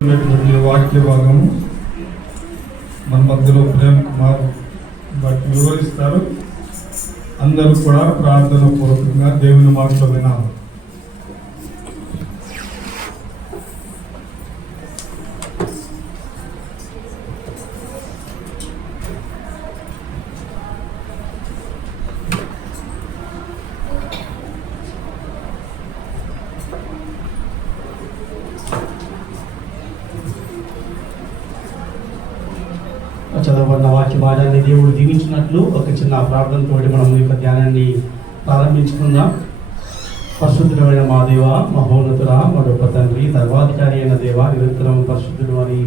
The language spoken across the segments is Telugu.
వాక్య భాగము మన మధ్యలో ప్రేమ్ కుమార్ వాటిని వివరిస్తారు. అందరూ కూడా ప్రార్థన పూర్వకంగా దేవుని మాటలు వినాలి. చదవబడిన వాక్య భాగాన్ని దేవుడు దీవించినట్లు ఒక చిన్న ప్రార్థనతో మనం ఈ యొక్క ధ్యానాన్ని ప్రారంభించుకుందాం. పరిశుద్ధుడైన మా దేవ, మహోన్నతుడ, మా గొప్ప తండ్రి, సర్వాధికారి అయిన దేవ, నిరంతరం పరిశుద్ధుడు అని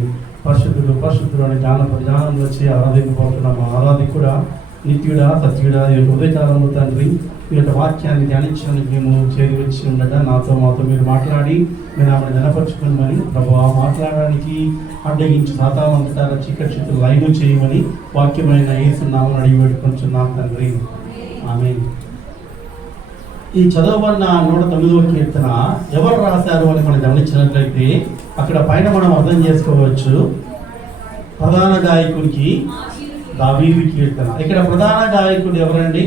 పరిశుద్ధుడు అని జ్ఞానం వచ్చి ఆరాధింపబడుతున్న మా ఆరాధికుడా, నిత్యుడా, సత్యుడా, ఈ యొక్క ఉదయకాలంలో తండ్రి ఈ యొక్క వాక్యాన్ని ధ్యానించడానికి మేము చేరి వచ్చి ఉండగా మాతో మీరు మాట్లాడి మీరు ఆమెను జనపరచుకోమని ప్రభువా, మాట్లాడడానికి అడ్డగించి సాతావంతటాల చీకటి చేతులు లైను చేయమని వాక్యమైన యేసు నామమున అడిగి వేడుకొంచున్నాం తండ్రి, ఆమేన్. ఈ చదవబడిన 109వ కీర్తన ఎవరు రాశారు అని మనం గమనించినట్లయితే అక్కడ పైన మనం అర్థం చేసుకోవచ్చు, ప్రధాన గాయకుడికి దావీదు కీర్తన. ఇక్కడ ప్రధాన గాయకుడు ఎవరండి?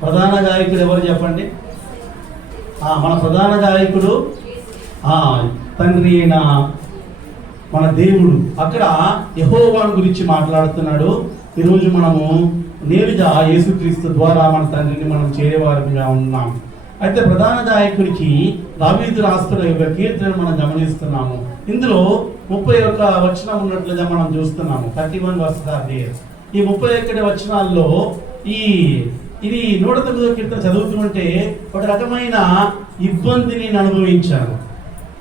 ప్రధాన గాయకుడు ఎవరు చెప్పండి? మన ప్రధాన గాయకుడు తండ్రి అయిన మన దేవుడు. అక్కడ యెహోవాను గురించి మాట్లాడుతున్నాడు. ఈరోజు మనము నేరుగా యేసుక్రీస్తు ద్వారా మన తండ్రిని మనం చేరేవారిగా ఉన్నాం. అయితే ప్రధాన గాయకుడికి దావీదు రాస్తున్న యొక్క కీర్తన మనం గమనిస్తున్నాము. ఇందులో 31 వచనం ఉన్నట్లుగా మనం చూస్తున్నాము. 31 verses. ఈ 31 వచనాల్లో ఇది 109వ కీర్తన చదువుతుంటే ఒక రకమైన ఇబ్బందిని నేను అనుభవించాను.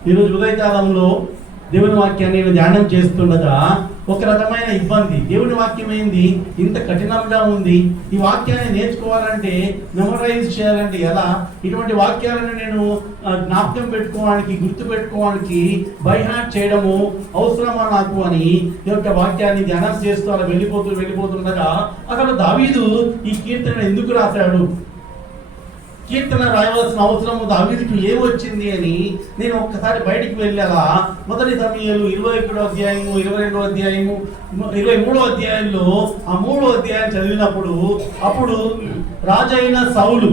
ఈరోజు ఉదయకాలంలో దేవుని వాక్యాన్ని నేను ధ్యానం చేస్తుండగా ఒక రకమైన ఇబ్బంది. దేవుని వాక్యం ఏంది ఇంత కఠినంగా ఉంది, ఈ వాక్యాన్ని నేర్చుకోవాలంటే, మెమరైజ్ చేయాలంటే ఎలా, ఇటువంటి వాక్యాలను నేను జ్ఞాపకం పెట్టుకోవడానికి, గుర్తు పెట్టుకోవడానికి బై హార్ట్ చేయడము అవసరమా నాకు అని ఈ యొక్క వాక్యాన్ని ధ్యానం చేస్తూ అలా వెళ్ళిపోతుండగా అసలు దావీదు ఈ కీర్తన ఎందుకు రాశాడు, కీర్తన రాయవలసిన అవసరము దావీదుకి ఏమొచ్చింది అని నేను ఒక్కసారి బయటికి వెళ్ళాలా. మొదటి సమయాలు 21వ అధ్యాయము, 22వ అధ్యాయము, 23వ అధ్యాయంలో ఆ 3వ అధ్యాయం చదివినప్పుడు అప్పుడు రాజైన సౌలు,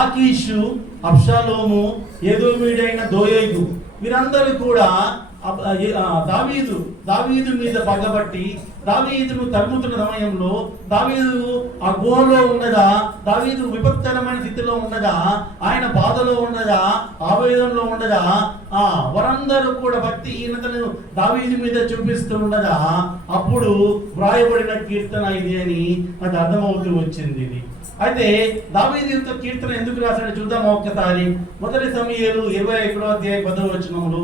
ఆకీషు, అబ్షాలోము, ఎదోమీయుడైన దోయేగు వీరందరూ కూడా దావీదు మీద పగబట్టి దావీదును తరుముతున్న సమయంలో దావీదు ఆ గుహలో ఉండగా, దావీదు విపత్కరమైన స్థితిలో ఉండగా, ఆయన బాధలో ఉండగా, ఆవేదనలో ఉండగా వారందరూ కూడా భక్తిహీనతను దావీదు మీద చూపిస్తూ ఉండగా అప్పుడు వ్రాయబడిన కీర్తన ఇది అని నాకు అర్థమవుతూ వచ్చింది. ఇది అయితే దావీదు యొక్క కీర్తన ఎందుకు రాశాడో చూద్దాం ఒక్కసారి. మొదటి సమూయేలు 21వ అధ్యాయం 10వ వచనములు,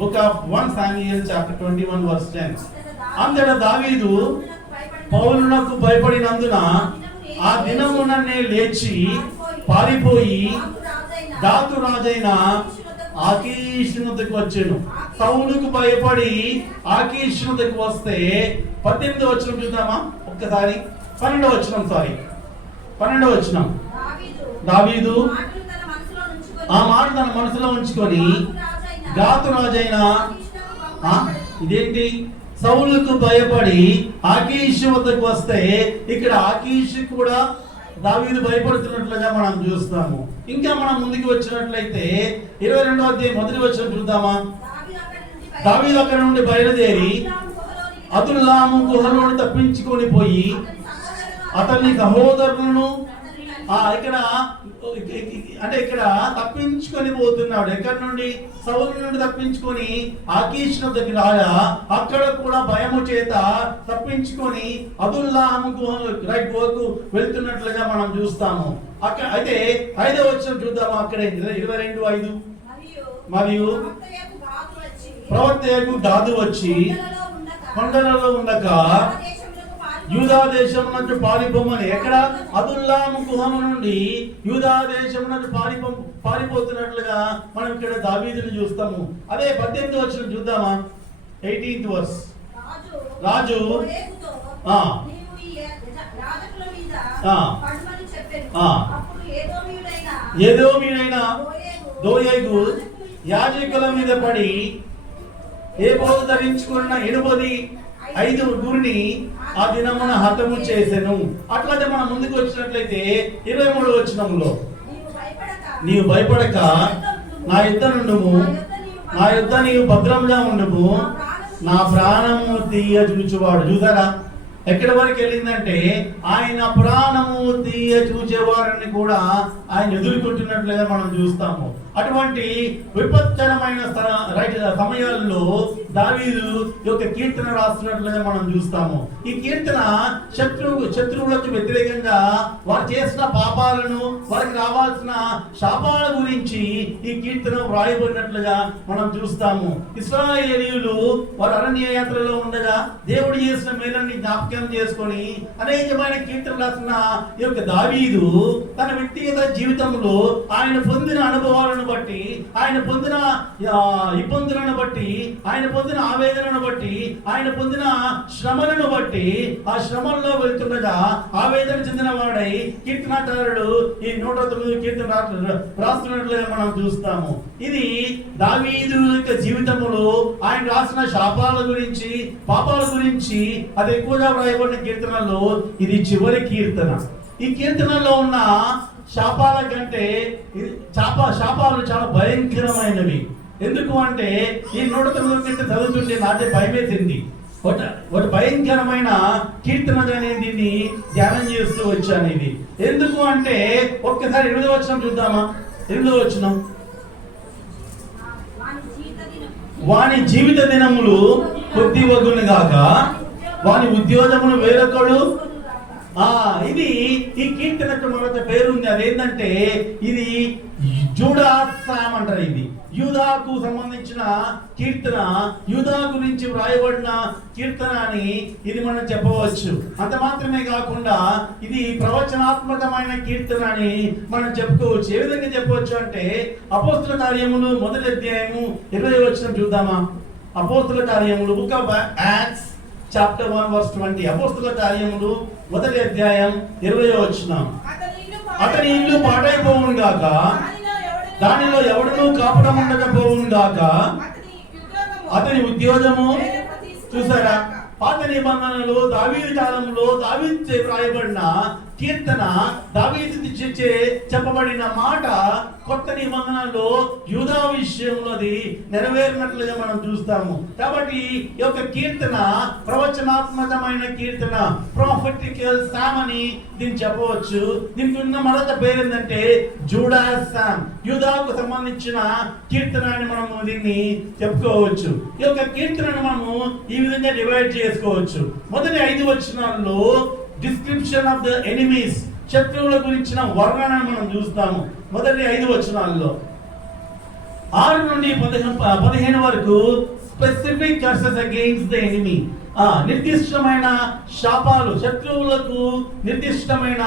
book of 1 Samuel chapter 21 verse 10. అంతటా దావీదు పౌలునకు భయపడినందున ఆ దినముననే లేచి పారిపోయి గాతు రాజైన ఆకీషునకు వచ్చాను. సౌలుకు భయపడి ఆకీషునకు వస్తే 18వ వచనం చూద్దామా ఒక్కసారి. 12వ వచనం. దావీదు ఆ మాట తన మనసులో ఉంచుకొని గాతు రాజైన ఇదేంటి, సౌలుకు భయపడి ఆకీషు వద్దకు వస్తే ఇక్కడ ఆకీషు కూడా దావీదు భయపడుతున్నట్లుగా మనం చూస్తాము. ఇంకా మనం ముందుకు వచ్చినట్లయితే 22వ అధ్యాయం 1వ వచనం చూద్దామా. దావీదు అక్కడ నుండి బయలుదేరి అదుల్లాము గుహలోని తప్పించుకొని పోయి అతని సహోదరులను ఇక్కడ తప్పించుకొని పోతున్నాడు. ఎక్కడి నుండి? సౌలు నుండి తప్పించుకొని ఆకీషు దగ్గర రాగా అక్కడ కూడా భయము చేత తప్పించుకొని అదుల్లాము గుహకు వెళ్తున్నట్లుగా మనం చూస్తాము. అక్కడ అయితే 5వ వచనం చూద్దాము. అక్కడ 22:5 మరియు ప్రవక్తయగు గాదు వచ్చి కొండలలో ఉండగా యూదా దేశం నుండి పారిపోమని. ఎక్కడ? అదుల్లాము గుహము నుండి యూదా దేశం నుండి పారిపోతున్నట్లుగా మనం ఇక్కడ దావీదుని చూస్తాము. అదే 18వ వచనం చూద్దామా. 18th verse. రాజు ఏదోమీయుడైన దోయేగు యాజకుల మీద పడి ఏబోదు ధరించుకున్న 85 ఆ దినమున హతము చేసెను. అట్లయితే మనం ముందుకు వచ్చినట్లయితే 23 వచనంలో, నీవు భయపడక నా యుద్ధ నుండుము, నా యుద్ధ నీవు భద్రంగా ఉండుము, నా ప్రాణము తీయ చూచువాడు. చూసారా ఎక్కడి వరకు వెళ్ళిందంటే, ఆయన ప్రాణము తీయ చూచేవారిని కూడా ఆయన ఎదుర్కొంటున్నట్లుగా మనం చూస్తాము. అటువంటి విపత్కరమైన సమయాల్లో దావీదు యొక్క కీర్తన రాస్తున్నట్లుగా మనం చూస్తాము. ఈ కీర్తన శత్రువులకు వ్యతిరేకంగా వారు చేసిన పాపాలను, వారికి రావాల్సిన శాపాల గురించి ఈ కీర్తన వ్రాయబడినట్లుగా మనం చూస్తాము. ఇశ్రాయేలీయులు వారు అరణ్య యాత్రలో ఉండగా దేవుడు చేసిన మేలన్నీ జ్ఞాపకం చేసుకొని అనేకమైన కీర్తన రాసిన ఈ యొక్క దావీదు తన వ్యక్తిగత జీవితంలో ఆయన పొందిన అనుభవాలను బట్టి, ఆయన పొందిన ఇబ్బందులను బట్టి, ఆయన పొందిన ఆవేదనను బట్టి, ఆయన పొందిన శ్రమలను బట్టి, ఆ శ్రమల్లో వెళ్తుండగా ఆవేదన చెందిన వాడై కీర్తనాకారుడు ఈ 109 కీర్తన రాస్తున్నట్లుగా మనం చూస్తాము. ఇది దావీదు యొక్క జీవితంలో ఆయన రాసిన శాపాల గురించి, పాపాల గురించి అది ఎక్కువగా వ్రాయబడిన కీర్తనలో ఇది చివరి కీర్తన. ఈ కీర్తనలో ఉన్న శాపాల కంటే శాపాలు చాలా భయంకరమైనవి. ఎందుకు అంటే ఈ 109 కీర్తన చదువుతుంటే నాకే భయమేసింది. ఒక భయంకరమైన కీర్తనగా నేను దీన్ని ధ్యానం చేస్తూ వచ్చాను. ఇది ఎందుకు అంటే ఒక్కసారి 8వ వచనం చూద్దామా. 8వ వచనం, వాని జీవిత దినములు కొద్ది వగును గాక, వాని ఉద్యోగమును వేరొకడు. ఇది ఈ కీర్తనకు మరొక పేరుంది. అదేంటంటే ఇది జూడాసామ్ అంటారు. ఇది యూదాకు సంబంధించిన కీర్తన, యూదా గురించి వ్రాయబడిన కీర్తన అని ఇది మనం చెప్పవచ్చు. అంత మాత్రమే కాకుండా ఇది ప్రవచనాత్మకమైన కీర్తన అని మనం చెప్పుకోవచ్చు. ఏ విధంగా చెప్పవచ్చు అంటే, అపోస్తుల కార్యములు 1వ అధ్యాయము 20వ వచనం చూద్దామా. అపోస్తుల కార్యములు, book of acts chapter 1 verse 20. అపోస్తుల కార్యములు 1వ అధ్యాయం 20వ వచనం, అతని ఇల్లు పాడైపోవును గాక, దానిలో ఎవడునూ కాపురం ఉండకపోవును గాక, అతని ఉద్యోగము. చూసారా, పాత నిబంధనలో దావీదు కాలంలో దావీదు రాయబడిన కీర్తన, దావీదు చెప్పబడిన మాట కొత్త నిబంధనలో యూదా విషయంలోది నెరవేరినట్లుగా మనం చూస్తాము. కాబట్టి ఈ యొక్క కీర్తన ప్రవచనాత్మకమైన కీర్తన, ప్రాఫెటికల్ సామ్ అని దీన్ని చెప్పవచ్చు. దీనికి ఉన్న మరొక పేరు ఏంటంటే జూడాసామ్, యూదాకు సంబంధించిన కీర్తన అని మనము దీన్ని చెప్పుకోవచ్చు. ఈ యొక్క కీర్తనను మనము ఈ విధంగా డివైడ్ చేసుకోవచ్చు. మొదటి 5 వచనాల్లో డిస్క్రిప్షన్ ఆఫ్ ద ఎనిమీస్, శత్రువుల గురించిన వర్ణన మనం చూస్తాము. మొదటి 5 వచనాల్లో 6 నుండి 15 వరకు specific curses against the enemy, నిర్దిష్టమైన శాపాలు, శత్రువులకు నిర్దిష్టమైన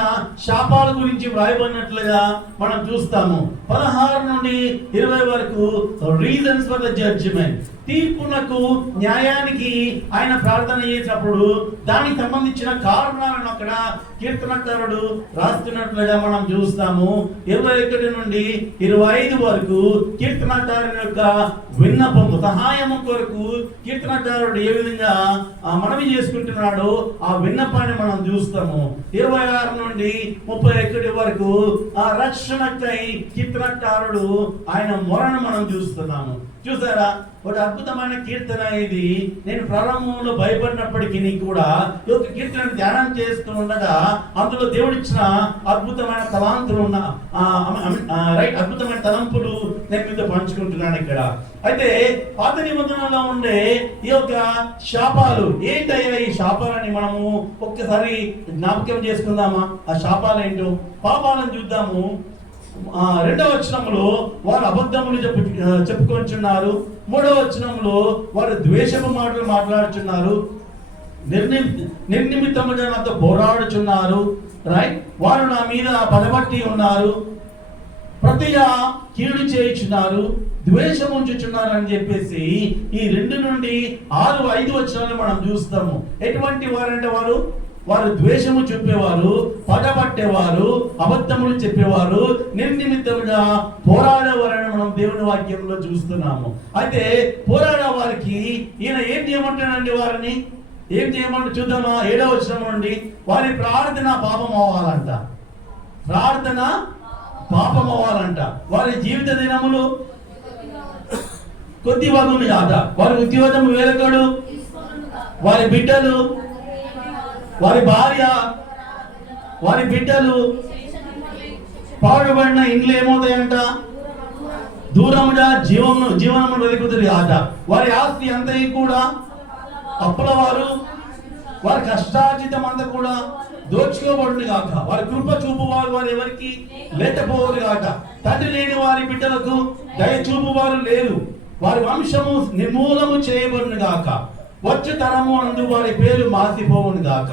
శాపాల గురించి వ్రాయబడినట్లుగా మనం చూస్తాము. 16 నుండి 20 వరకు రీజన్స్ ఫర్ ద జడ్జిమెంట్, తీర్పునకు, న్యాయానికి ఆయన ప్రార్థన చేసినప్పుడు దానికి సంబంధించిన కారణాలను అక్కడ కీర్తనకారుడు రాస్తున్నట్లుగా మనం చూస్తాము. 21 నుండి 25 వరకు కీర్తనకారుని యొక్క విన్నపము, సహాయము కొరకు కీర్తనకారుడు ఏ విధంగా మనవి చేసుకుంటున్నాడో ఆ విన్నపాన్ని మనం చూస్తాము. 26 నుండి 31 వరకు ఆ రక్షణకై కీర్తనకారుడు ఆయన మొరను మనం చూస్తున్నాము. చూసారా, ఒక అద్భుతమైన కీర్తన ఇది. నేను ప్రారంభంలో భయపడినప్పటికీ కూడా ఈ యొక్క కీర్తన ధ్యానం చేస్తూ ఉండగా అందులో దేవుడిచ్చిన అద్భుతమైన తలాంతులు ఉన్న అద్భుతమైన తలంపులు నేను మీతో పంచుకుంటున్నాను ఇక్కడ. అయితే పాత నిబంధనలో ఉండే ఈ యొక్క శాపాలు ఏంటయ్యా? ఈ శాపాలని మనము ఒక్కసారి జ్ఞాపకం చేసుకుందామా? ఆ శాపాలు ఏంటో, పాపాలను చూద్దాము. 2వ వచనంలో వారు అబద్ధములు చెప్పుకొంచున్నారు. 3వ వచనంలో వారు ద్వేషపు మాటలు మాట్లాడుచున్నారు, నిర్నిమిత్తముగా నాతో పోరాడుచున్నారు. రైట్, వారు నా మీద పదబట్టి ఉన్నారు, ప్రతిగా కీడు చేయుచున్నారు, ద్వేషం ఉంచుచున్నారు అని చెప్పేసి ఈ 2 నుండి 6, 5 వచనాలు మనం చూస్తాము. ఎటువంటి వారంటే వారు వారు ద్వేషము చెప్పేవారు, పగబట్టేవారు, అబద్ధములు చెప్పేవారు, నిర్నిమిత్తముగా పోరాడేవారని మనం దేవుని వాక్యంలో చూస్తున్నాము. అయితే పోరాడే వారికి ఈయన ఏం చేయమంటాడండి? వారిని ఏం చేయమంటే చూద్దామా? 7వ వచనం నుండి, వారి ప్రార్థన పాపం అవ్వాలంట. ప్రార్థన పాపం అవ్వాలంట. వారి జీవిత దినములు కొద్ది వగును కాక, వారి ఉద్యోగం వేరొకడు, వారి బిడ్డలు, వారి భార్య, వారి బిడ్డలు పాడుబడిన ఇండ్లు ఏమవుతాయంట? దూరముగా జీవనము వెలుగుతుంది కాక, వారి ఆస్తి అంతా కూడా అప్పుల వారు, వారి కష్టార్జితం అంతా కూడా దోచుకోబడును గాక, వారి కృప చూపువారు వారు ఎవరికి లేకపోవరు గాక, తండ్రి లేని వారి బిడ్డలకు దయ చూపువారు లేరు, వారి వంశము నిర్మూలము చేయబడును గాక, వచ్చు తరము అందు వారి పేరు మాసిపోవును గాక,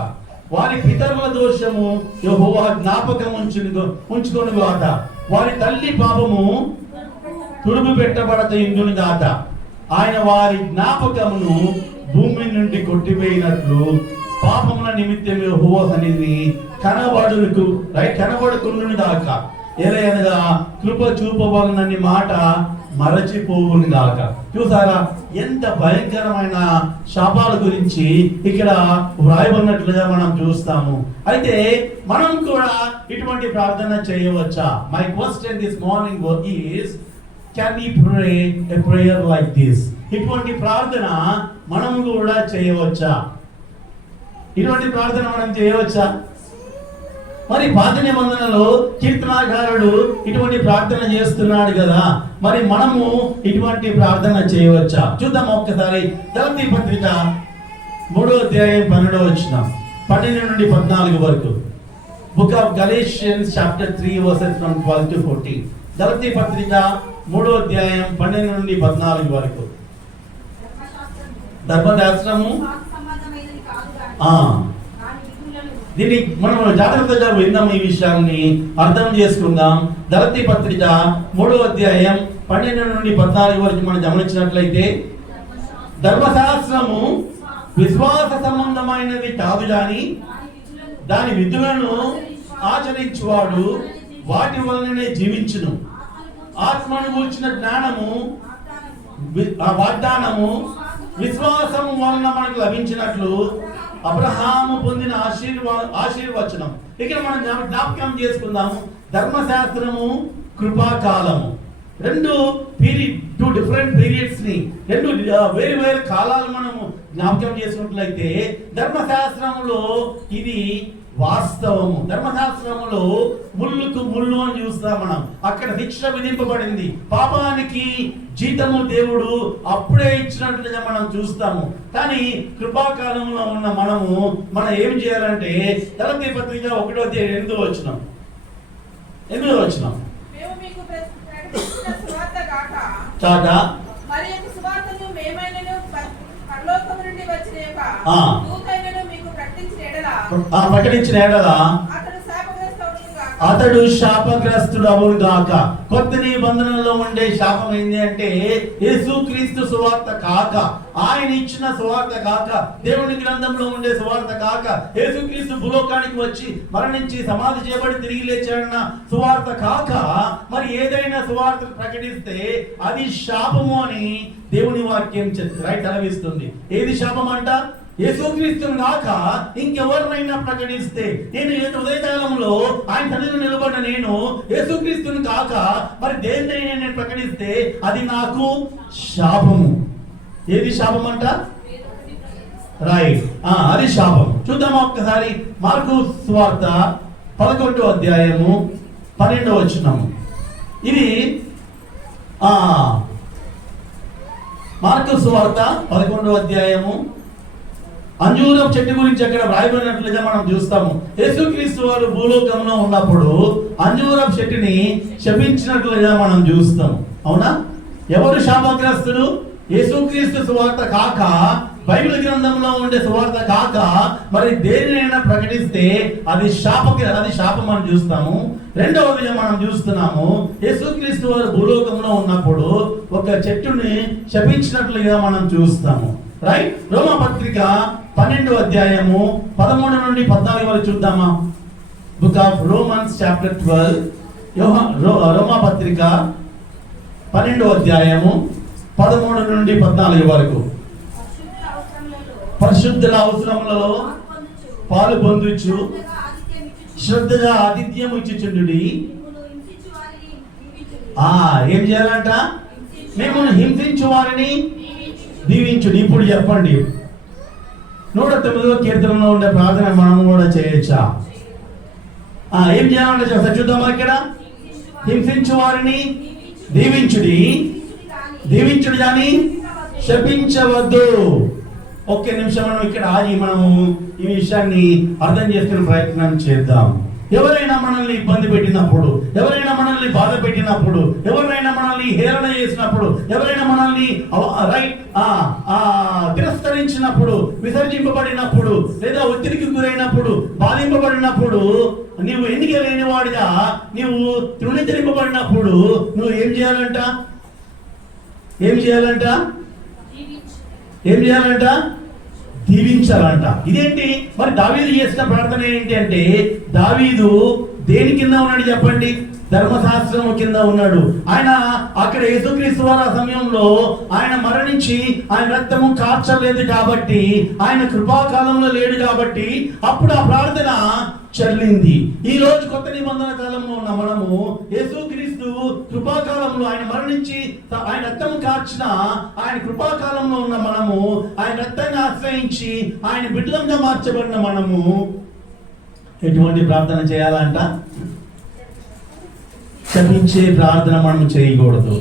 వారి పితరుల దోషము యెహోవా జ్ఞాపకం ఉంచుకొను గాక, వారి తల్లి పాపము తుడుపు పెట్టబడతయుండును గాక, ఆయన వారి జ్ఞాపకమును భూమి నుండి కొట్టివేయినట్లు పాపముల నిమిత్తం యెహోవా సన్నిధిని కనబడుకును గాక, ఎలయనగా కృప చూపబడినని మాట మరచిపోవును గాక. చూసారా ఎంత భయంకరమైన శాపాల గురించి ఇక్కడ వ్రాయబడినట్లుగా మనం చూస్తాము. అయితే మనం కూడా ఇటువంటి ప్రార్థన చేయవచ్చా? My question this morning is, can we pray a prayer like this? ఇటువంటి ప్రార్థన మనం కూడా చేయవచ్చా? ఇటువంటి ప్రార్థన మనం చేయవచ్చా? మరి పాత నిబంధనలో కీర్తనాకారుడు ఇటువంటి ప్రార్థన చేస్తున్నాడు కదా, మరి మనము ఇటువంటి ప్రార్థన చేయవచ్చా? చూద్దాం ఒక్కసారి. గలతీ పత్రిక 3వ అధ్యాయం 12వ వచనం 12 నుండి 14 వరకు. Book of Galatians chapter 3 versus from 12 to 14. గలతీ పత్రిక 3వ అధ్యాయం 12 నుండి 14 వరకు. ధర్మశాస్త్రము దీన్ని మనం జాగ్రత్తగా విందాం, ఈ విషయాన్ని అర్థం చేసుకుందాం. గలతీ పత్రిక 3వ అధ్యాయం 12 నుండి 14 వరకు మనం గమనించినట్లయితే, ధర్మశాస్త్రము విశ్వాస సంబంధమైనది కాదు గాని దాని విధులను ఆచరించువాడు వాటి వలననే జీవించును. ఆత్మను గూర్చిన జ్ఞానము వాగ్దానము విశ్వాసము వలన మనకు లభించినట్లు అబ్రహాము పొందిన ఆశీర్వచనం. ఇక్కడ మనం జ్ఞాపకం చేసుకుందాము. ధర్మశాస్త్రము, కృపాకాలము, రెండు డిఫరెంట్ పీరియడ్స్ ని, రెండు వేరు వేరు కాలాలు మనము జ్ఞాపకం చేసుకున్నట్లయితే, ధర్మశాస్త్రములో ఇది వాస్తవము. ధర్మశాస్త్రములో ముళ్ళుకు ముళ్ళు అని చూస్తాం మనం. అక్కడ శిక్ష విధింపబడింది, పాపానికి జీతము దేవుడు అప్పుడే ఇచ్చినట్లుగా మనం చూస్తాము. కానీ కృపాకాలంలో ఉన్న మనం ఏం చేయాలంటే, గలతీ పత్రిక 1వ అధ్యాయం 8వ వచనం కాగా ప్రకటించిన ఎడలా అతడు శాపగ్రస్తుడు అవును గాక. కొత్త నిబంధనలో ఉండే శాపం ఏంటి అంటే, యేసుక్రీస్తు సువార్త కాక, ఆయన ఇచ్చిన సువార్త కాక, దేవుని గ్రంథంలో ఉండే సువార్త కాక, యేసుక్రీస్తు భూలోకానికి వచ్చి మరణించి సమాధి చేయబడి తిరిగి లేచాడన్న సువార్త కాక మరి ఏదైనా సువార్త ప్రకటిస్తే అది శాపము అని దేవుని వాక్యం సెలవిస్తుంది. ఏది శాపం అంట? యేసుక్రీస్తుని కాక ఇంకెవరినైనా ప్రకటిస్తే, నేను ఉదయకాలంలో ఆయన సన్నిధిలో నిలబడిన నేను యేసుక్రీస్తుని కాక మరి దేన్నైనా నేను ప్రకటిస్తే అది నాకు శాపము. ఏది శాపం అంట? రైట్, అది శాపం. చూద్దామా ఒక్కసారి. మార్కు సువార్త 11వ అధ్యాయము 12వ వచనము. ఇది మార్కు సువార్త 11వ అధ్యాయము అంజూరం చెట్టు గురించి అక్కడ వ్రాయబడినట్లుగా మనం చూస్తాము. యేసుక్రీస్తు వారు భూలోకంలో ఉన్నప్పుడు అంజూరం చెట్టుని శపించినట్లుగా మనం చూస్తాము. అవునా? ఎవరు శాపగ్రస్తుడు? యేసుక్రీస్తు సువార్త కాక, బైబిల్ గ్రంథంలో ఉండే సువార్త కాక మరి దేనినైనా ప్రకటిస్తే అది శాపం అని చూస్తాము. రెండవదిగా మనం చూస్తున్నాము, యేసుక్రీస్తు వారు భూలోకంలో ఉన్నప్పుడు ఒక చెట్టుని శపించినట్లుగా మనం చూస్తాము. రైట్. రోమా పత్రిక 12వ అధ్యాయము 13 నుండి 14 వరకు చూద్దామా. బుక్ ఆఫ్ రోమన్స్ చాప్టర్ 12, రోమా పత్రిక 12వ అధ్యాయము 13 నుండి 14 వరకు. పరిశుద్ధుల అవసరములలో పాలు పొందుచు శ్రద్ధగా ఆతిథ్యం ఇచ్చుచుండుడి. ఏం చేయాలంట? మిమ్మల్ని హింసించు వారిని దీవించుడి. ఇప్పుడు చెప్పండి, 109వ కీర్తనలో ఉండే ప్రార్థన మనం కూడా చేయొచ్చా? ఏం చేయాలంటే చెప్తా చూద్దామా. ఇక్కడ హింసించు వారిని దీవించుడి, దీవించుడి కానీ శపించవద్దు. ఒక్క నిమిషం మనం ఇక్కడ ఆగి మనము ఈ విషయాన్ని అర్థం చేసుకునే ప్రయత్నం చేద్దాం. ఎవరైనా మనల్ని ఇబ్బంది పెట్టినప్పుడు, ఎవరైనా మనల్ని బాధ పెట్టినప్పుడు, ఎవరైనా మనల్ని హేళన చేసినప్పుడు, ఎవరైనా మనల్ని తిరస్కరించినప్పుడు, విసర్జింపబడినప్పుడు, లేదా ఒత్తిడికి గురైనప్పుడు, బాధింపబడినప్పుడు, నీవు ఎన్నిక లేని వాడిగా నీవు తృణీకరింపబడినప్పుడు నువ్వు ఏం చేయాలంట? ఏం చేయాలంట? ఏం చేయాలంట? దీవించాలంట. ఇదేంటి మరి? దావీదు చేసిన ప్రార్థన ఏంటి అంటే, దావీదు దేని కింద ఉన్నాడు చెప్పండి? ధర్మశాస్త్రం కింద ఉన్నాడు. ఆయన అక్కడ యేసుక్రీస్తు వారి సమయంలో ఆయన మరణించి ఆయన రక్తము కార్చలేదు కాబట్టి, ఆయన కృపాకాలంలో లేడు కాబట్టి అప్పుడు ఆ ప్రార్థన చల్లింది. ఈ రోజు కొత్త నిబంధన కాలంలో ఉన్న మనము యేసుక్రీస్తు కృపాకాలంలో ఆయన మరణించి ఆయన రక్తము కార్చిన ఆయన కృపాకాలంలో ఉన్న మనము, ఆయన రక్తాన్ని ఆశ్రయించి ఆయన బిడ్డలంగా మార్చబడిన మనము ఎటువంటి ప్రార్థన చేయాలంట? శపించే ప్రార్థన మనం చేయకూడదు.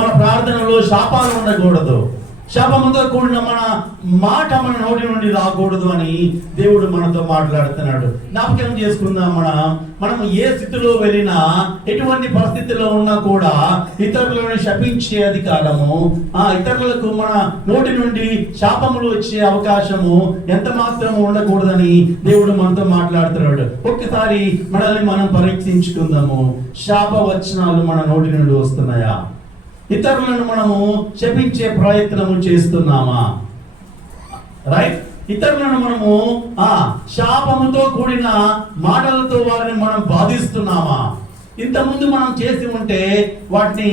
మన ప్రార్థనలో శాపాలు ఉండకూడదు. శాపముతో కూడిన మన మాట మన నోటి నుండి రాకూడదు అని దేవుడు మనతో మాట్లాడుతున్నాడు. జ్ఞాపకం చేసుకుందాం. మనం ఏ స్థితిలో వెళ్ళినా, ఎటువంటి పరిస్థితిలో ఉన్నా కూడా ఇతరులను శపించే అధికారము, ఇతరులకు మన నోటి నుండి శాపములు వచ్చే అవకాశము ఎంత మాత్రము ఉండకూడదని దేవుడు మనతో మాట్లాడుతున్నాడు. ఒక్కసారి మనల్ని మనం పరీక్షించుకుందాము. శాప వచనాలు మన నోటి నుండి వస్తున్నాయా? ఇతరులను మనము శపించే ప్రయత్నము చేస్తున్నామా? రైట్. ఇతరులను మనము శాపముతో కూడిన మాటలతో వారిని మనం బాధిస్తున్నామా? ఇంతకుముందు మనం చేసి ఉంటే వాటిని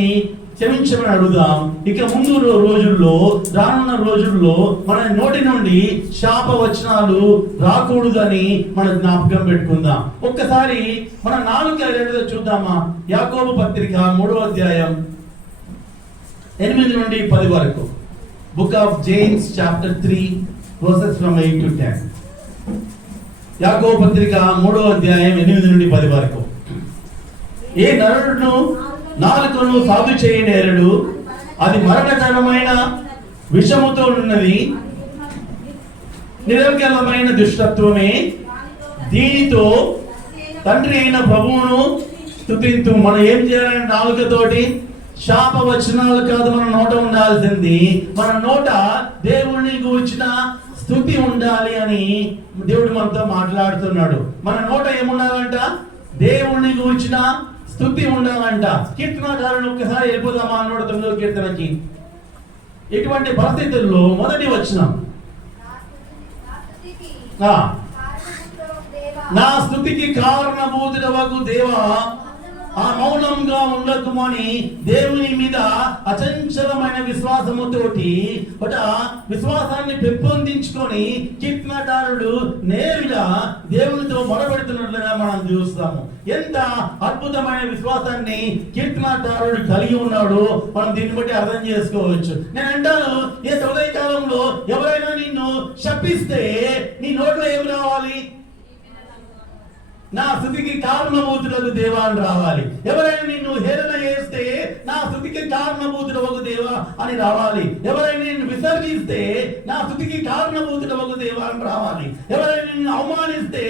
క్షమించమని అడుగుదాం. ఇక ముందు రోజుల్లో, రానున్న రోజుల్లో మన నోటి నుండి శాప వచనాలు రాకూడదని మనం జ్ఞాపకం పెట్టుకుందాం. ఒక్కసారి మన 4 చూద్దామా. యాకోబు పత్రిక 3వ అధ్యాయం 8 నుండి 10 వరకు. Book of James chapter 3 verses from 8 to 10. యాకోబు పత్రిక 3వ అధ్యాయం 8 నుండి 10 వరకు. ఏ నరుడును నాలుకను సాధు చేయనేరడు, అది మరణకరమైన విషముతో ఉన్నది, నిరంకరమైన దుష్టత్వమే. దీనితో తండ్రి అయిన ప్రభువును స్తుతింతు. మనం ఏం చేయాలంటే నాలుకతోటి శాప వచనాలు కాదు మన నోట ఉండాల్సింది. మన నోట దేవుని గురించిన స్తుతి ఉండాలి అని దేవుడు మనతో మాట్లాడుతున్నాడు. మన నోట ఏముండాలంట? దేవుని గురించిన స్తుతి ఉండాలంట. కీర్తనకారులు ఒక్కసారి వెళ్ళిపోదామా 109వ కీర్తనకి. ఇటువంటి పరిస్థితుల్లో మొదటి వచనం, నా స్తుతికి కారణభూతుడవగు దేవా, మౌనంగా ఉండకుమని దేవుని మీద అచంచలమైన విశ్వాసముతోటి విశ్వాసాన్ని పెంపొందించుకొని కీర్తనకారుడు నేరుగా దేవునితో మొరపెడుతున్నట్లుగా మనం చూస్తాము. ఎంత అద్భుతమైన విశ్వాసాన్ని కీర్తనకారుడు కలిగి ఉన్నాడు మనం దీన్ని బట్టి అర్థం చేసుకోవచ్చు. నేను అంటాను, ఈ ఉదయ కాలంలో ఎవరైనా నిన్ను శపిస్తే నీ నోట్లో ఏం రావాలి? నా స్తుతికి కారణభూతులకు దేవా అని రావాలి. ఎవరైనా నిన్ను హేళన చేస్తే నా స్తుతికి కారణభూతులకు దేవా అని రావాలి. ఎవరైనా నిన్ను విసర్జిస్తే నా స్తుతికి కారణభూతులకు దేవా అని రావాలి. ఎవరైనా నిన్ను అవమానిస్తే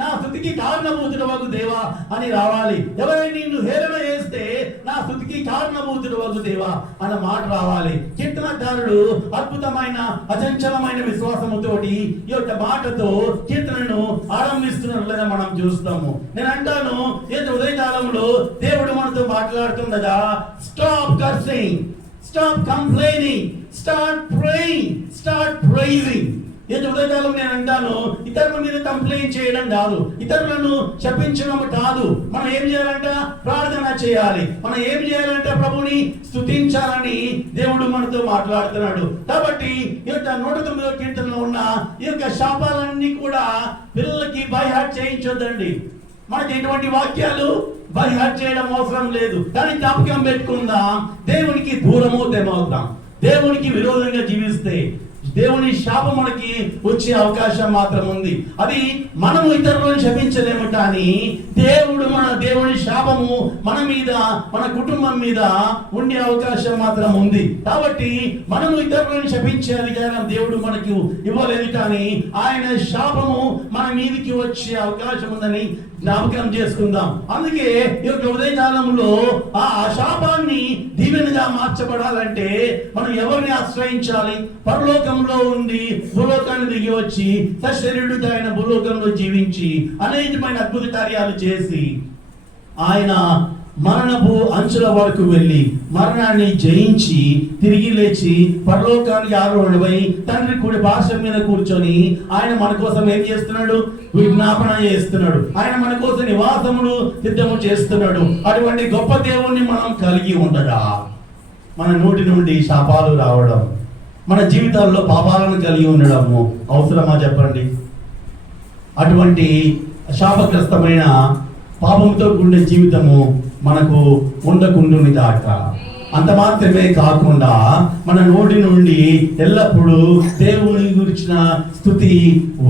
నా స్తుతికి కారణభూతులకు దేవా అని రావాలి. ఎవరైనా నిన్ను హేళన చేస్తే నా స్తుతికి కారణభూతులకు దేవా అన్న మాట రావాలి. కీర్తనకారుడు అద్భుతమైన అచంచలమైన విశ్వాసముతోటి ఈ యొక్క మాటతో కీర్తనను ఆరంభిస్తున్నట్లుగా మనం చూస్తాం. నేను అంటాను, ఏదో ఉదయకాలంలో దేవుడు మనతో మాట్లాడుతుండగా, stop cursing, stop complaining, start praying, start praising. ఈ ఉదయకాలం నేను అంటాను, ఇతరుల మీద కంప్లైంట్ చేయడం కాదు, ఇతరులను శపించడం కాదు. మనం ఏం చేయాలంట? ప్రార్థన చేయాలి. మనం ఏం చేయాలంటే ప్రభుని స్తుతించాలని దేవుడు మనతో మాట్లాడుతున్నాడు. కాబట్టి ఈ యొక్క 109వ కీర్తనలో ఉన్న ఈ యొక్క శాపాలన్నీ కూడా పిల్లలకి బై హార్ట్ చేయించొద్దండి. మనకి ఎటువంటి వాక్యాలు బై హార్ట్ చేయడం అవసరం లేదు. కానీ జ్ఞాపకం పెట్టుకుందాం, దేవునికి దూరము తెమవుతాం. దేవునికి విరోధంగా జీవిస్తే దేవుని శాపం మనకి వచ్చే అవకాశం మాత్రం ఉంది. అది మనము ఇతరులను శపించలేము, కానీ దేవుని శాపము మన మీద, మన కుటుంబం మీద ఉండే అవకాశం మాత్రం ఉంది. కాబట్టి మనము ఇతరులను శపించే అధికారం దేవుడు మనకు ఇవ్వలేదు, కానీ ఆయన శాపము మన మీదికి వచ్చే అవకాశం ఉందని జ్ఞాపకం చేసుకుందాం. అందుకే ఈ యొక్క ఉదయకాలంలో ఆ శాపాన్ని దీవెనగా మార్చబడాలంటే మనం ఎవరిని ఆశ్రయించాలి? పరలోకంలో ఉండి భూలోకాన్ని దిగి వచ్చి సశరీరుడితో ఆయన భూలోకంలో జీవించి అనేకమైన అద్భుత కార్యాలు చేసి ఆయన మరణపు అంచుల వరకు వెళ్ళి మరణాన్ని జయించి తిరిగి లేచి పరలోకానికి ఆరోహణమై తండ్రి కుడి పార్శ్వం మీద కూర్చొని ఆయన మన కోసం ఏం చేస్తున్నాడు? విజ్ఞాపన చేస్తున్నాడు. ఆయన మన కోసం నివాసమును సిద్ధము చేస్తున్నాడు. అటువంటి గొప్ప దేవుణ్ణి మనం కలిగి ఉండగా మన నోటి నుండి శాపాలు రావడం, మన జీవితాల్లో పాపాలను కలిగి ఉండడము అవసరమా చెప్పండి? అటువంటి శాపగ్రస్తమైన పాపంతో కూడిన జీవితము మనకు ఉండకుండుని దాక. అంత మాత్రమే కాకుండా మన నోటి నుండి ఎల్లప్పుడూ దేవుని గురించిన స్తుతి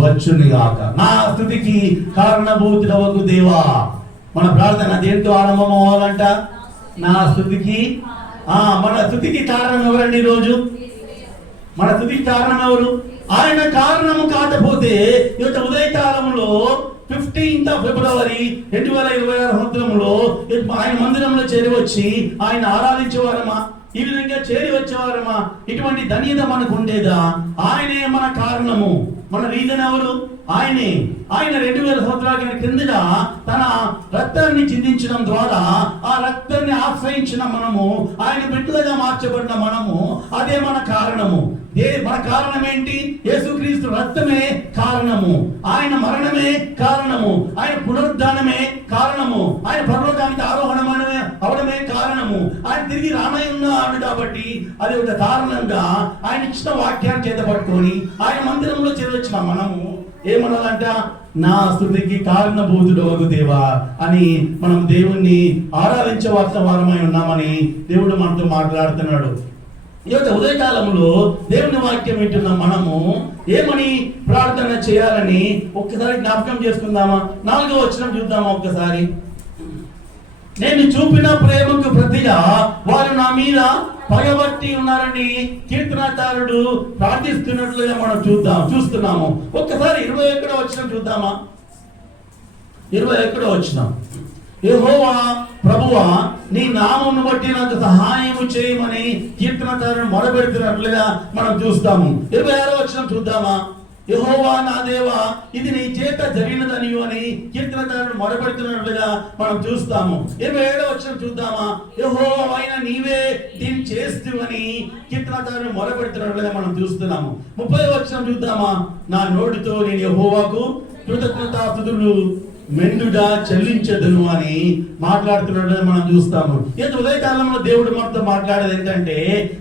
వచ్చుని గాక. నా స్తుతికి కారణభూతుడవగు దేవా. మన ప్రార్థన దేంతో ఆరంభం అవ్వాలంట? నా స్తుతికి. మన స్తుతికి కారణం ఎవరండి? ఈరోజు మన స్తుతికి కారణం ఎవరు? ఆయన కారణము కాకపోతే ఈ యొక్క ఉదయకాలంలో 15th ఫిబ్రవరి 2026 సంవత్సరంలో ఆయన మందిరంలో చేరి వచ్చి ఆయన ఆరాధించేవారమా? ఈ విధంగా చేరి వచ్చేవారమా? ఇటువంటి ధన్యత మనకు ఉండేదా? ఆయనే మన కారణము. మన రీజన్ ఎవరు? ఆయనే. ఆయన 2000 సంవత్సరాల కిందట తన రక్తాన్ని చిందించడం ద్వారా ఆ రక్తాన్ని ఆశ్రయించిన మనము, ఆయన బిడ్డలుగా మార్చబడిన మనము, అదే మన కారణము. మన కారణం ఏంటి? యేసుక్రీస్తు రక్తమే కారణము, ఆయన మరణమే కారణము, ఆయన పునరుద్ధానమే కారణము, ఆయన పరలోకానికి ఆరోహణమే అవడమే కారణము, ఆయన తిరిగి రానయ్యున్నాడు. కాబట్టి అది ఒక కారణంగా ఆయన ఇచ్చిన వాక్యాన్ని చేత పట్టుకొని ఆయన మందిరంలో చేరొచ్చిన మనము ఏమనాలంట? నా స్తుతికి కారణభూతుడవగు దేవా అని మనం దేవుణ్ణి ఆరాధించవలసిన వారమై ఉన్నామని దేవుడు మనతో మాట్లాడుతున్నాడు. ఈ యొక్క ఉదయకాలంలో దేవుని వాక్యం వింటున్న మనము ఏమని ప్రార్థన చేయాలని ఒక్కసారి జ్ఞాపకం చేసుకుందామా? 4వ వచనం చూద్దామా ఒక్కసారి. నేను చూపిన ప్రేమకు ప్రతిగా వారు నా మీద పగబట్టి ఉన్నారని కీర్తనకారుడు ప్రార్థిస్తున్నట్లుగా మనం చూస్తున్నాము. ఒక్కసారి 21వ వచనం చూద్దామా? 21వ వచనం. యెహోవా ప్రభువా, నీ నామమును బట్టి నాకు సహాయము చేయమని కీర్తనకారుడు మొరపెడుతున్నట్లుగా మనం చూస్తాము. 26వ వచనం చూద్దామా? యెహోవా నా దేవా, ఇది నీ చేత జరిగినదని అని కీర్తనకారుడు మొరపెడుతున్నట్లుగా మనం చూస్తాము. 27వ వచనం చూద్దామా? యెహోవా అయిన నీవే దీన్ని చేస్తువని కీర్తనకారుడు మొరపెడుతున్నట్లుగా మనం చూస్తున్నాము. 30వ వచనం చూద్దామా? నా నోటితో నేను యెహోవాకు కృతజ్ఞతాస్తుతులు మెండుగా చెల్లించదును అని మాట్లాడుతున్నట్టు మనం చూస్తాము. ఉదయకాలంలో దేవుడు మనతో మాట్లాడేది ఏంటంటే,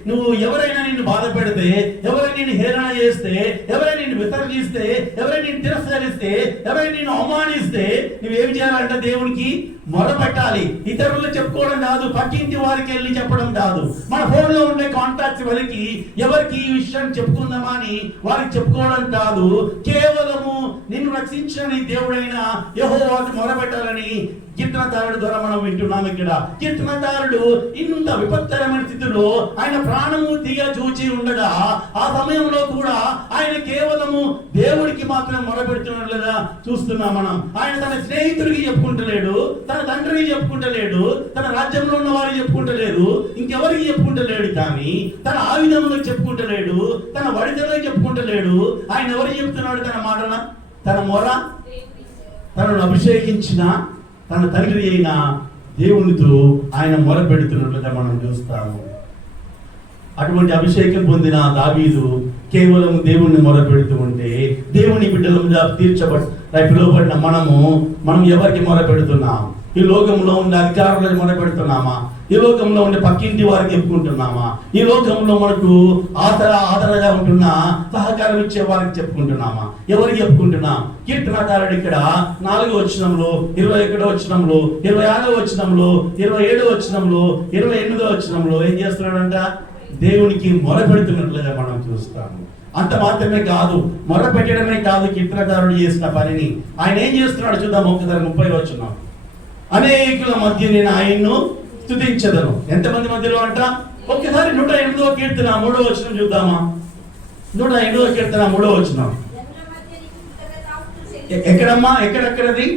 నువ్వు ఎవరైనా నిన్ను బాధ పెడితే, ఎవరైనా నిన్ను హేళన చేస్తే, ఎవరైనా నిన్ను విసర్జిస్తే, ఎవరైనా నిన్ను తిరస్కరిస్తే, ఎవరైనా నిన్ను అవమానిస్తే నువ్వేం చేయాలంటే దేవునికి మొరపెట్టాలి. ఇతరులు చెప్పుకోవడం కాదు, పక్కింటి వారికి వెళ్ళి చెప్పడం కాదు, మన ఫోన్ లో ఉండే కాంటాక్ట్స్ వరకు ఎవరికి ఈ విషయం చెప్పుకుందామా అని వారికి చెప్పుకోవడం కాదు. కేవలము నిన్ను రక్షించిన దేవుడైన యెహోవాకు మొరపెట్టాలని కీర్తనకారుడు ద్వారా మనం వింటున్నాం. ఇక్కడ కీర్తనకారుడు ఇంత విపత్కరమైన స్థితిలో ఆయన ప్రాణము తీగ చూచి ఉండగా ఆ సమయంలో కూడా ఆయన కేవలము దేవుడికి మాత్రం మొరపెడుతున్నట్లుగా చూస్తున్నాం మనం. ఆయన తన స్నేహితుడికి చెప్పుకుంటలేడు, తన తండ్రికి చెప్పుకుంటలేడు, తన రాజ్యంలో ఉన్న వారికి చెప్పుకుంటలేడు, ఇంకెవరికి చెప్పుకుంటలేడు, కానీ తన ఆయుధంలో చెప్పుకుంటలేడు, తన వడిదలో చెప్పుకుంటలేడు. ఆయన ఎవరికి చెప్తున్నాడు తన మాటన? తన మొర తనను అభిషేకించిన తన తండ్రి అయిన దేవునితో ఆయన మొరపెడుతున్నట్లుగా మనం చూస్తాము. అటువంటి అభిషేకం పొందిన దావీదు కేవలం దేవుణ్ణి మొరపెడుతూ ఉంటే, దేవుని బిడ్డలుగా పిలువబడిన మనం ఎవరికి మొరపెడుతున్నాం? ఈ లోకంలో ఉండే అధికారులకు మొరపెడుతున్నామా? ఈ లోకంలో ఉండే పక్కింటి వారికి చెప్పుకుంటున్నామా? ఈ లోకంలో మనకు ఆదరగా ఉంటున్న సహకారం ఇచ్చే వారికి చెప్పుకుంటున్నామా? ఎవరికి చెప్పుకుంటున్నాం? కీర్తనకారుడు ఇక్కడ 4వ వచనంలో, 21వ వచనంలో, 26వ వచనంలో, 27వ వచనంలో, 28వ వచనంలో ఏం చేస్తున్నాడంట? దేవునికి మొరపెడుతున్నట్లుగా మనం చూస్తాము. అంత మాత్రమే కాదు, మొరపెట్టడమే కాదు కీర్తనకారుడు చేసిన పనిని ఆయన ఏం చేస్తున్నాడు చూద్దాం. ఒకసారి 30వ వచనం, అనేకుల మధ్య నేను ఆయన్ను స్తుతించదను. ఎంతమంది మధ్యలో అంట? ఒక్కసారి 108వ కీర్తన 3వ వచనం చూద్దామా. 108వ కీర్తన 3వ వచనం ఎక్కడమ్మా? ఎక్కడెక్కడది?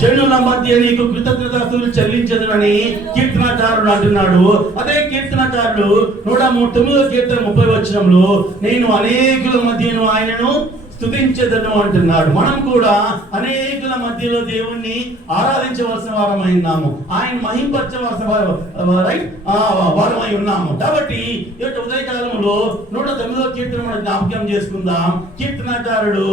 జనుల మధ్య నీకు కృతజ్ఞతాస్తుతులు చెల్లించదనని కీర్తనకారుడు అంటున్నాడు. అదే కీర్తనకారుడు 109వ కీర్తన 30వ వచనంలో నేను అనేకుల మధ్యను ఆయనను స్తుతించదను అంటున్నాడు. మనం కూడా అనేకుల మధ్యలో దేవుణ్ణి ఆరాధించవలసిన వారమై ఉన్నాము. ఆయన మహింపరచవలసిన వారమై ఉన్నాము. కాబట్టి ఈ యొక్క ఉదయకాలంలో 109వ కీర్తన మనం జ్ఞాపకం చేసుకుందాం. కీర్తనకారుడు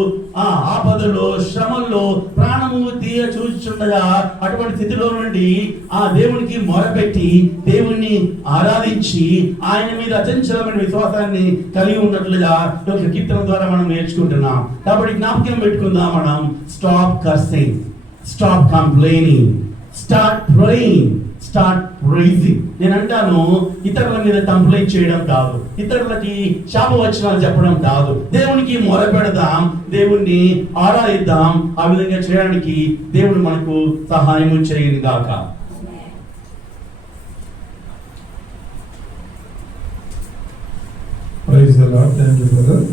ఆపదలో, శ్రమల్లో ప్రాణము తీయ చూచుండగా అటువంటి స్థితిలో నుండి ఆ దేవునికి మొరపెట్టి దేవుణ్ణి ఆరాధించి ఆయన మీద అచంచలమైన విశ్వాసాన్ని కలిగి ఉన్నట్లుగా ఈ యొక్క కీర్తన ద్వారా మనం నేర్చుకుంటున్నాం. కాబట్టి జ్ఞాపకం పెట్టుకుందాం మనం. Stop cursing, stop complaining, start praying, start pricing. నేను అంటాను, ఇతరుల మీద కంప్లైంట్ చేయడం కాదు, ఇతరులకి శాపవచనాలు చెప్పడం కాదు. దేవునికి మొరపెడదాం, దేవుణ్ణి ఆరాధిద్దాం. ఆ విధంగా చేయడానికి దేవుడు మనకు సహాయం చేయను గాక. Praise the Lord. Thank you brother.